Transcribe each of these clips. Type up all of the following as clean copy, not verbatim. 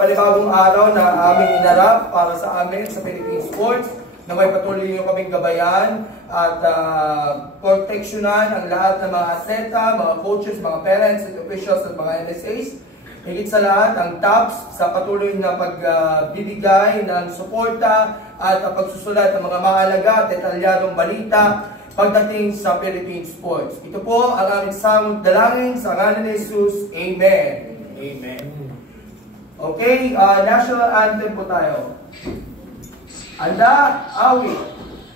Panibagong araw na aming inarap para sa amin sa Philippine Sports na may patuloy nyo kaming gabayan at proteksyonan ang lahat ng mga atleta, mga coaches, mga parents, and officials at mga NSAs. Higit sa lahat, ang TAPS sa patuloy na pagbibigay ng suporta at pagsusulat ng mga mahalaga at detalyadong balita pagdating sa Philippine Sports. Ito po ang aming samot dalangin sa ngalan ni Jesus. Amen. Amen. Okay, national anthem po tayo. Anda, awit.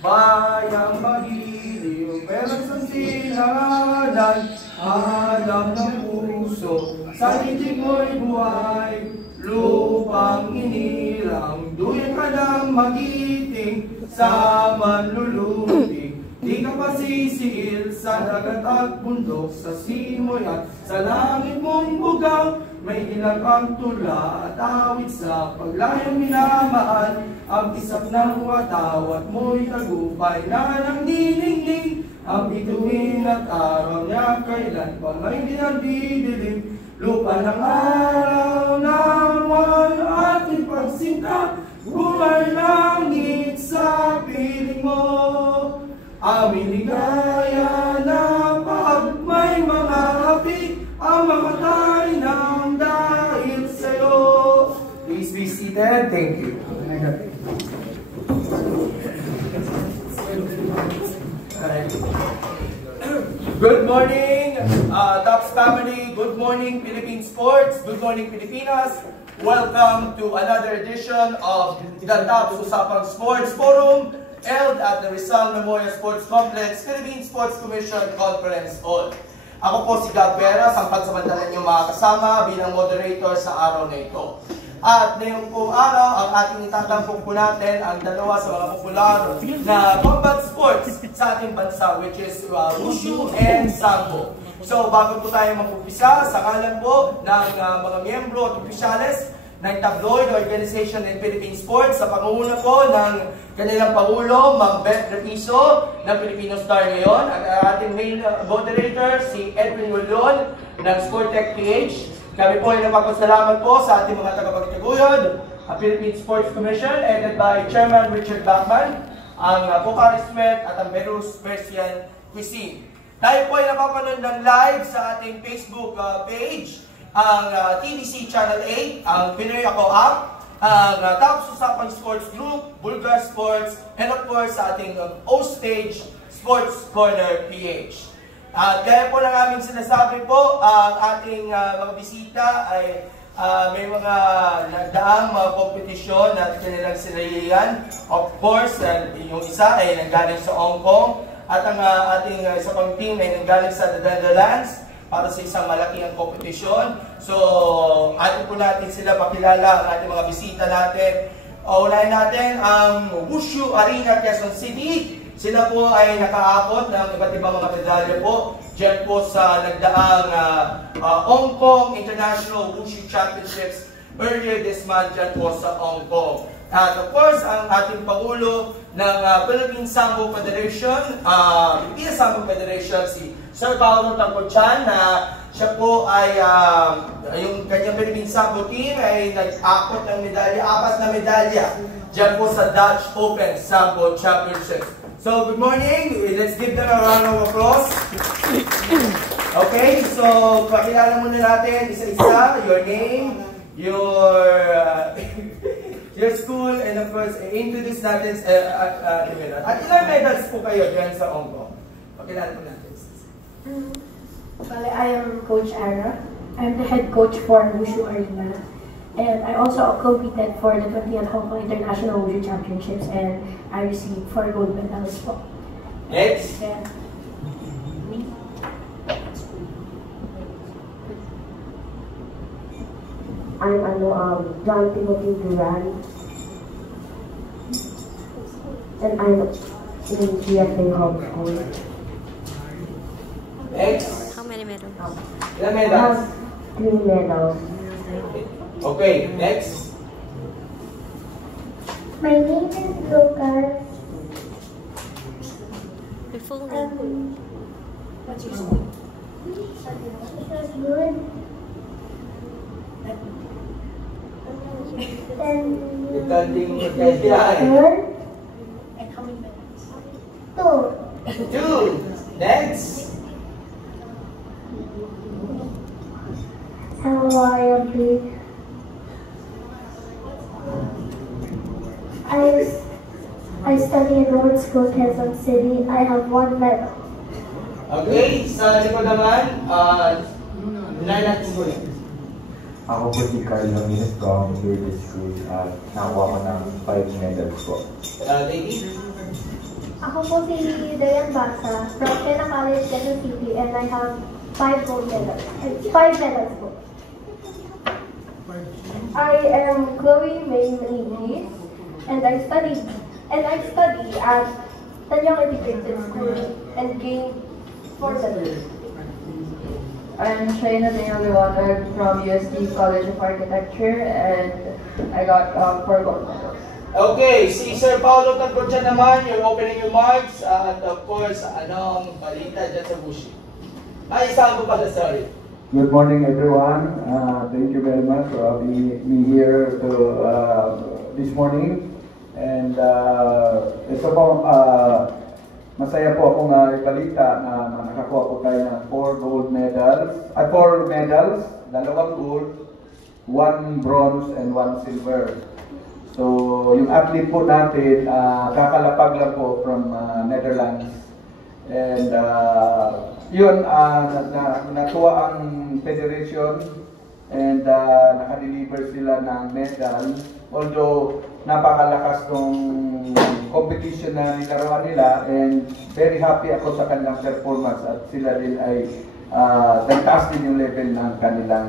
Bayang magiliw, pero sa silanganan, alam ng puso, sa titig mo'y buhay, lupang inilang, duyan ka ng magiting, sa manluluting. Di ka pasisiil sa dagat at bundok, sa simoy at sa langit mong bugaw. May ilakang tula at awit sa paglayang minamahal. Ang isap ng watawat mo'y tagumpay na ng dinigdig. Ang bituin at araw niya kailan pa may dinagdidilim. Lupa ng araw ng wala ating pagsinta. Buhay langit sa piling mo. Aming ligaya na pag may mga api ang mamatay ng dahil sa'yo. Please be seated. Thank you. Good morning, TAPS family. Good morning, Philippine Sports. Good morning, Pilipinas. Welcome to another edition of the TAPS Usapang Sports Forum held at the Rizal Memorial Sports Complex, Philippine Sports Commission Conference Hall. Ako po si Gab Vera, ang pagsamantalan niyo mga kasama bilang moderator sa araw na ito. At ngayong pong araw, ang ating itatampok po natin ang dalawa sa mga popular na combat sports sa ating bansa, which is Wushu and Sambo. So bago po tayo mag-umpisa, sa ngalan po ng mga miyembro at opisyales ng tabloid organization in Philippine Sports, sa pangunguna po ng kanilang Pangulo, Ma'am Beth Repiso, ng Filipino Star ngayon, at ating main moderator, si Edwin Rolon, ng Sportech PH. Kami po ay napapasalamat po sa ating mga tagapagtaguyod, ang Philippine Sports Commission, headed by Chairman Richard Bachman, ang Bucharest Met at ang Belarus Persian Cuisine. Tayo po ay napapanood ng live sa ating Facebook page, ang TVC Channel 8, ang Pinoy Ako App, ang TAPS Usapang Sports Group, Bulgar Sports, and of course sa ating O-Stage Sports Corner PH. At kaya po lang aming sinasabi po, ang ating mga bisita ay may mga nagdaang mga kompetisyon na kanilang sinayaan. Of course, yung isa ay nanggaling sa Hong Kong at ang ating isa pang team ay nanggaling sa The Netherlands para sa isang malaking kompetisyon. So, atin po natin sila pakilala ang ating mga bisita natin. Unahin natin ang Wushu Arena, Quezon City. Sila po ay nakaakot ng iba't ibang mga medalya po. Diyan po sa nagdaang Hong Kong International Wushu Championships earlier this month dyan po sa Hong Kong. At of course, ang ating Pangulo ng Philippine Sambo Federation, Philippine Sambo Federation, si Sir Paolo Tangkochan, na siya po ay, yung kanyang Philippine Sambo team ay nag-akot ng medalya, 4 na medalya, dyan po sa Dutch Open Sambo Championships. So, good morning. Let's give them a round of applause. Okay, so pakilala muna natin isa-isa, your name, your school, and of course, introduce natin at ilang medals po kayo dyan sa Hong Kong? Pakilala mo natin. I am Coach Ara. I'm the head coach for Wushu Arena. And I also competed for the 20th Hong Kong International Wushu Championships, and I received 4 gold medals. Next. Yeah. I'm John Timothy Duran, and I'm in GFA Hong Kong. Next. How many medals? Ilang medals? 3 medals. Okay, next. My name is Lucas. Your full name? What's your school? It was good. Counting KPI. And how many medals? 2. Next. I study in Road School, Quezon City. I have 1 medal. Okay, sa likod naman, natin ko lang. Ako po si Carl Ramirez from Lourdes School at nakakuha ko ng 5 medals po. Lady? Ako po si Dayan Basa from Chena College, Quezon City, and I have 5 gold medals. 5 medals po. I am Chloe May Manini, and I study at Tanyang Integrated School and gained 4 medals. I'm Shaina Daniel Liwanag from USD College of Architecture, and I got 4 gold medals. Okay, si Sir Paolo Tagrodja naman, yung opening remarks, at of course, anong balita dyan sa Bushi. Ay, isang ko pala, sorry. Good morning everyone. Thank you very much for having me here this morning. And ito po, masaya po akong ibalita na nakakuha po tayo ng 4 gold medals, 4 medals, 2 gold, 1 bronze, and 1 silver. So, yung athlete po natin, kakalapag lang po from Netherlands. And yun, natuwa ang federation and nakadeliver sila ng medal. Although, napakalakas ng competition na nilaruan nila, and very happy ako sa kanilang performance at sila din ay nagtaas din yung level ng kanilang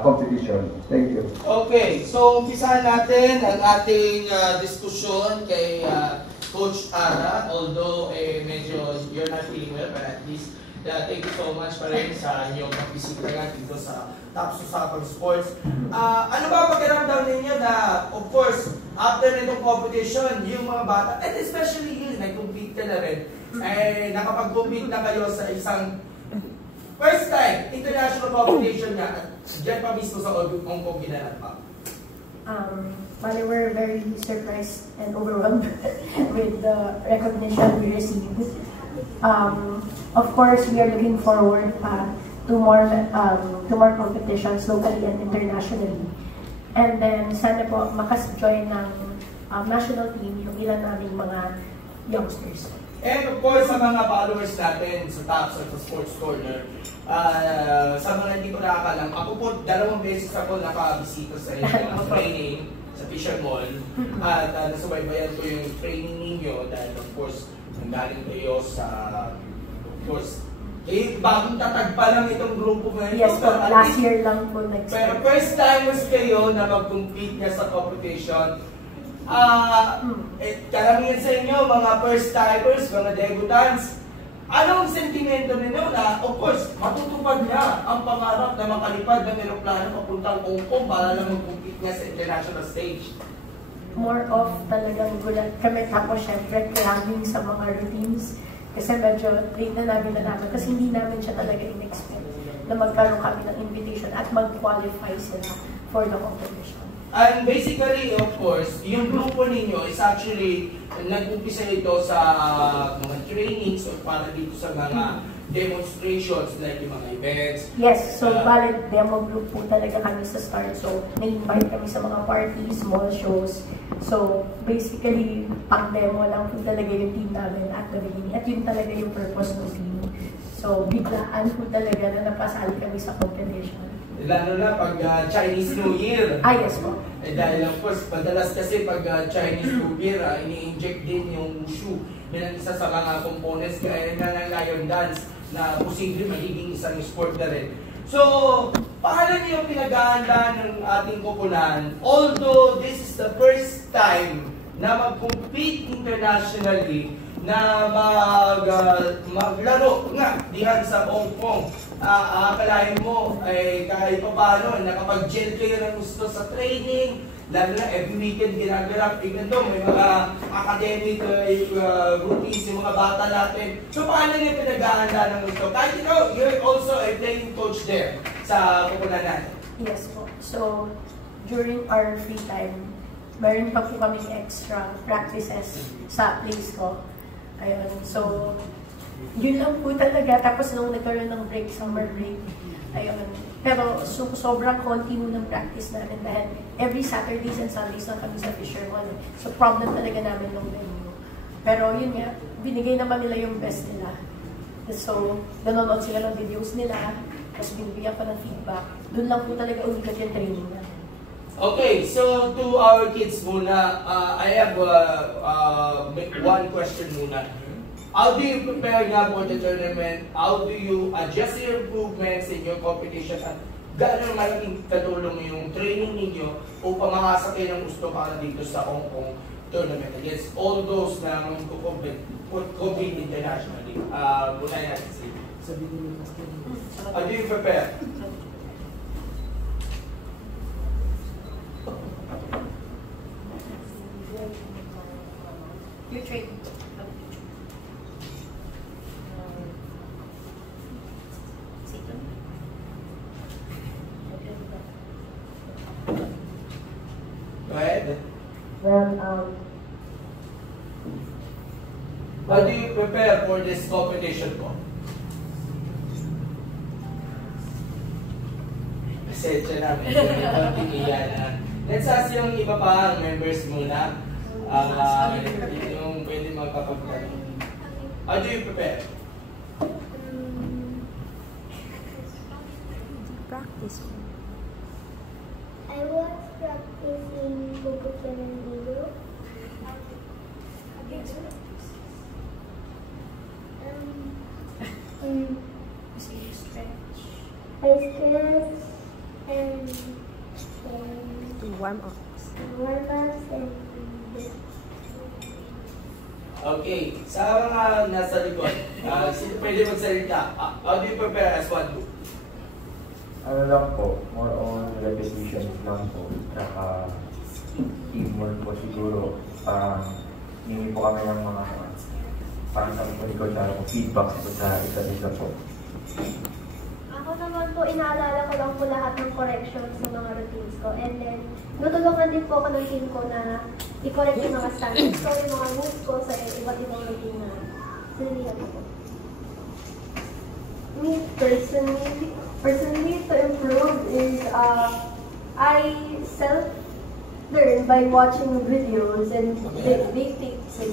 competition. Thank you. Okay, so umpisahan natin ang ating diskusyon kay Coach Ara. Although medyo you're not feeling well, but at least thank you so much pa rin sa inyong pagbisita dito sa Top Usapang Sports. Ano ba pakiramdam ninyo na, of course, after nitong competition, yung mga bata, and especially yun, nag-compete ka na rin, nakapag-compete na kayo sa isang first time international competition nga, at dyan pa mismo sa Hong Kong ginanap pa. They were very surprised and overwhelmed with the recognition we received. Of course, we are looking forward to more competitions locally and internationally. And then, sana po makas-join ng national team yung ilan naming mga youngsters. And of course, sa mga followers natin sa Tops at sa Sports Corner, sa mga hindi ko nakakalam, ako po 2 beses ako nakabisita sa inyong training sa Fisher Mall. At nasubaybayan ko yung training ninyo dahil of course, nanggaling kayo sa, of course, bagong tatag pa lang itong grupo ngayon. Yes, so, last year lang po next. Pero first timers kayo na mag-compete nga sa competition. Karamihan sa inyo, mga first timers, mga debutants, anong sentimento ninyo na, of course, matutupad niya ang pangarap na makalipad ng aeroplano papuntang Hong Kong para lang mag-compete niya sa international stage? More of talagang gulat kami, tapos syempre cramming sa mga routines kasi medyo late na namin nalaman kasi hindi namin siya talaga in-expect na magkaroon kami ng invitation at mag-qualify sila for the competition. And basically, of course, yung grupo ninyo is actually nag-umpisa ito sa mga trainings o para dito sa mga demonstrations like yung mga events. Yes, so valid demo group po talaga kami sa start. So, na-invite kami sa mga parties, small shows. So, basically, pang-demo lang po talaga yung team namin at the beginning. At yun talaga yung purpose ng team. So, biglaan po talaga na napasali kami sa competition. Lalo na pag Chinese New Year. Yes po. Dahil of course, madalas kasi pag Chinese New Year, ini-inject din yung wushu. Yan ang isa sa mga components kaya na ng Lion Dance na posible magiging isang sport na rin. So, paano niyo pinag-aanda ng ating koponan? Although this is the first time na mag-compete internationally, na maglaro nga diyan sa Hong Kong. Akalain mo, kahit pa paano, nakapag-gel kayo ng gusto sa training, lalo na every weekend ginaganap, even though may mga academic routines yung mga bata natin. So paano niyo pinag-aanda ng gusto? Kahit ikaw, you're also a playing coach there sa koponan natin. Yes po. So, during our free time, meron pa po kaming extra practices sa place ko. Ayun, so, yun lang po talaga. Tapos nung nagkaroon ng break, summer break, ayun. Pero sobrang konti mo ng practice namin dahil every Saturdays and Sundays lang kami sa Fisherman. So, problem talaga namin ng venue. Pero yun nga, binigay naman nila yung best nila. So, nanonood sila ng videos nila, tapos binibigyan pa ng feedback. Doon lang po talaga umikat yung training namin. Okay, so to our kids muna, I have one question muna. How do you prepare nga for the tournament? How do you adjust your improvements in your competition? At gaano malaking katulong yung training ninyo upang makasa kayo ng gusto para dito sa Hong Kong tournament against all those na compete internationally? Bunayin natin sila. How do you prepare? You train. Go ahead. Well, How do you prepare for this competition po? Pasensya na, medyo may konting iyan na. Let's ask yung iba pa, members muna. Yung pwede magpapagtanong. How do you prepare? Practice. I was practicing Bubukan and Dilo. I stretch and Warm-ups. warm-ups and Okay, sa mga nasa likod, sino pwede magsalita? How do you prepare as one group? Ano lang po, more on repetitions lang po. Tsaka teamwork po siguro. Hindi po kami ng mga parang kami po ni Coach Aaron feedback po sa isa't isa po. ako naman po, inaalala ko lang po lahat ng corrections ng mga routines ko. And then, natulungan din po ako ng team ko na i-correct yung mga standards ko, yung mga moves ko sa iba't ibang routine na sinilihan ko. Me, personally, to improve is, I self-learn by watching videos and they take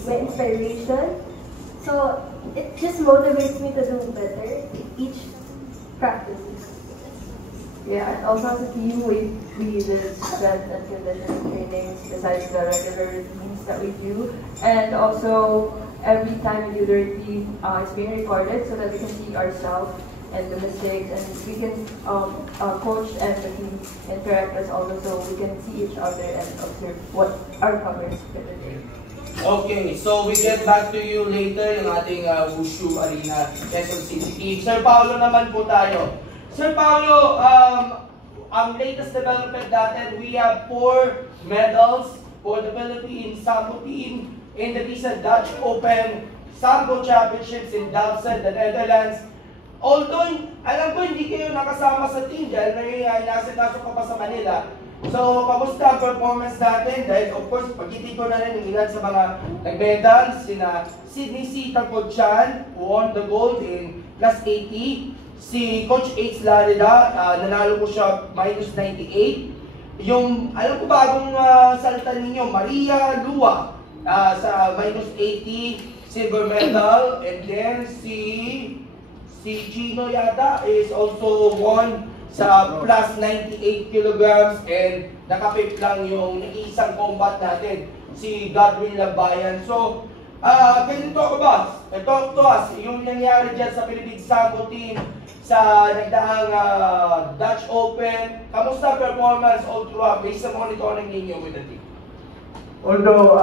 my inspiration. So, it just motivates me to do better each practice. yeah, and also as a team, we did strength and conditioning trainings besides the regular routines that we do. And also, every time we do the routine, it's being recorded so that we can see ourselves and the mistakes, and we can coach and the team and correct us also so we can see each other and observe what our progress for the day. Okay, so we get back to you later yung ating Wushu Arena Quezon City team. Sir Paolo naman po tayo. Sir Paolo, ang latest development natin, we have 4 medals for the Philippines Sambo team in the recent Dutch Open Sambo Championships in Delfzijl, the Netherlands. Although, alam ko hindi kayo nakasama sa team dahil nasa-kaso ka pa sa Manila. So, kamusta ang performance natin? Dahil of course, pagkiti ko na rin yung ilan sa mga nag-medals, sina Sydney C. Tangkotchan, who won the gold in plus 80. Si Coach H. Larida, nanalo ko siya minus 98. Yung, alam ko bagong salita ninyo, Maria Lua, sa minus 80, silver medal. And then si Chino yata is also won sa plus 98 kilograms and nakapit lang yung isang combat natin, si Godwin Labayan. So, can you talk about, talk to us, yung nangyari dyan sa Philippines Sambo team sa nagdaang Dutch Open. Kamusta performance all throughout based sa monitoring ninyo with the team? Although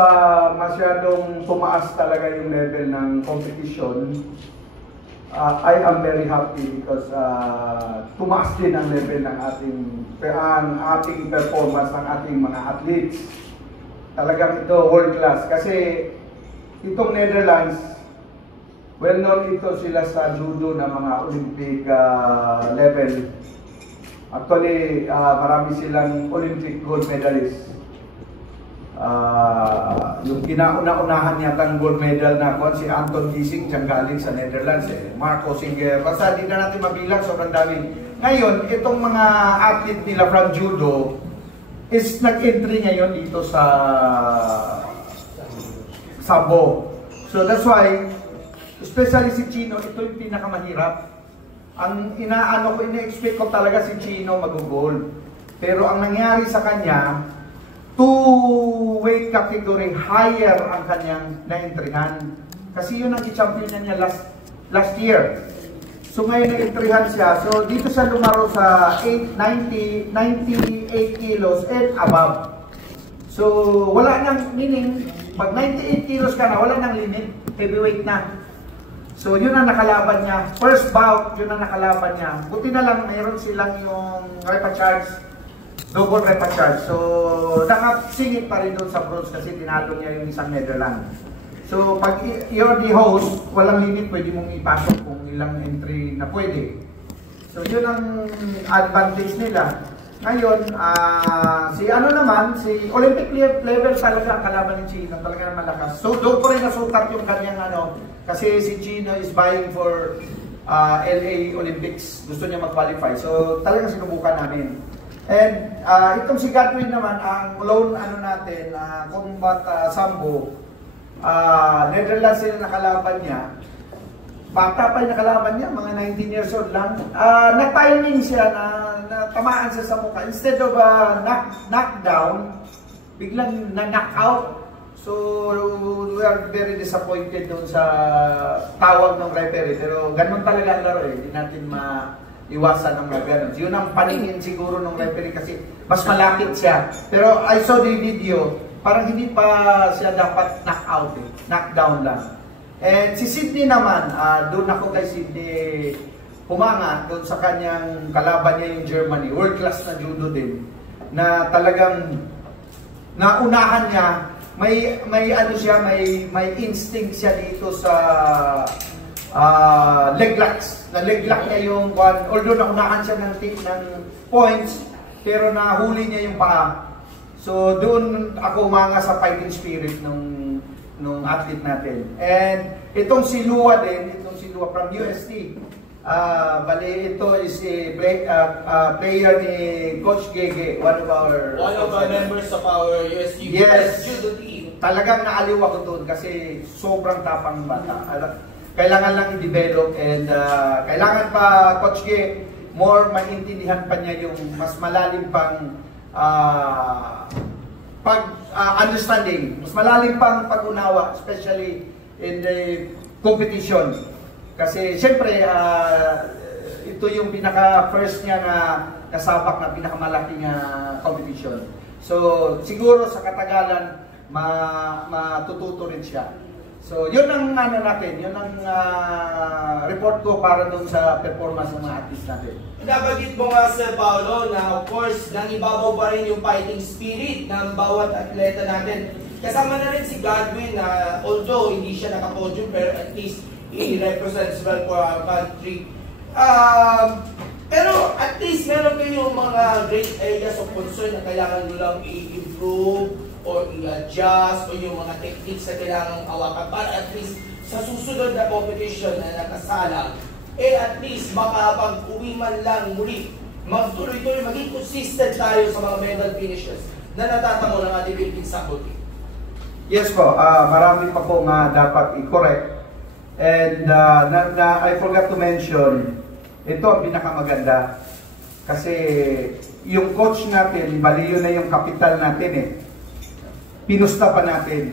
masyadong tumaas talaga yung level ng competition, I am very happy because tumaas din ang level ng ating performance ng ating mga athletes. Talagang ito world class kasi itong Netherlands, well known ito sila sa judo na mga Olympic level. Actually, marami silang Olympic gold medalists. Yung kinauna-unahan yatang gold medal na si Anton Gising, siyang galing sa Netherlands, Marco Singer, basta di na natin mabilang, sobrang dami. Ngayon, itong mga athlete nila from judo is nag-entry ngayon dito sa Sambo. So that's why, especially si Chino, ito yung pinakamahirap. Ang ina-expect ko talaga si Chino mag-gold. Pero ang nangyari sa kanya, 2 weight category higher ang kanyang na-entryhan. Kasi yun ang i-champion niya last year. So ngayon na-entryhan siya. So dito siya lumaro sa 98 kilos and above. So wala nang meaning, pag 98 kilos ka na, wala nang limit, heavyweight na. So yun ang nakalaban niya. First bout, yun ang nakalaban niya. Buti na lang mayroon silang yung repacharge, double repacharge. So nakasingit pa rin doon sa bronze kasi tinalo niya yung isang Netherlands. So pag you're the host, walang limit, pwede mong ipasok kung ilang entry na pwede. So yun ang advantage nila. Ngayon, si Olympic level talaga ang kalaban ni Chino, talaga malakas. So doon ko rin nasukat yung kanyang kasi si Chino is vying for LA Olympics. Gusto niya mag-qualify. So talagang sinubukan namin. And itong si Godwin naman, ang lone natin, combat sambo, Netherlands sila nakalaban niya. Bata pa yung nakalaban niya, mga 19 years old lang. Na-timing siya, na tamaan siya sa mukha. Instead of knockdown, biglang na-knockout. So, we are very disappointed doon sa tawag ng referee. Pero ganun talaga ang laro Hindi natin maiwasan ng ganun. Yun ang paningin siguro ng referee kasi mas malapit siya. Pero I saw the video, parang hindi pa siya dapat knockout knockdown lang. And si Sydney naman, doon ako kay Sydney humanga doon sa kanyang kalaban niya yung Germany. World class na judo din. Na talagang naunahan niya, may instinct siya dito sa leg locks. Na leg lock niya yung although naunahan siya ng points, pero nahuli niya yung paa. So doon ako umanga sa fighting spirit nung athlete natin. And itong si Lua from UST. Bali ito is a player ni Coach Gege, one of our members of our UST judo team. Talagang naaliw ako doon kasi sobrang tapang bata. Kailangan lang i-develop and kailangan pa Coach Gege more maintindihan pa niya yung mas malalim pang understanding, mas malalim pang pag-unawa, especially in the competition. Kasi siyempre, ito yung pinaka-first niya na kasabak na pinakamalaking competition. So, siguro sa katagalan, matututo rin siya. So, yun ang natin, yun ang report ko para dun sa performance ng mga artist natin. Nabanggit mo nga, Sir Paolo, na of course, nangibabaw pa rin yung fighting spirit ng bawat atleta natin. Kasama na rin si Godwin na although hindi siya nakapodium, pero at least he represents well for our country. Pero at least meron kayong mga great areas of concern na kailangan nyo lang i-improve or i-adjust o yung mga techniques na kailangan awakan para at least sa susunod na competition na nakasalang, at least makapag-uwi man lang muli, magtuloy-tuloy, maging consistent tayo sa mga medal finishes na natatamo ng ating Philippine Sambo team. Yes po, marami pa po nga dapat i-correct. And I forgot to mention, ito ang pinakamaganda. Kasi yung coach natin, bali yun na yung kapital natin Pinusta pa natin.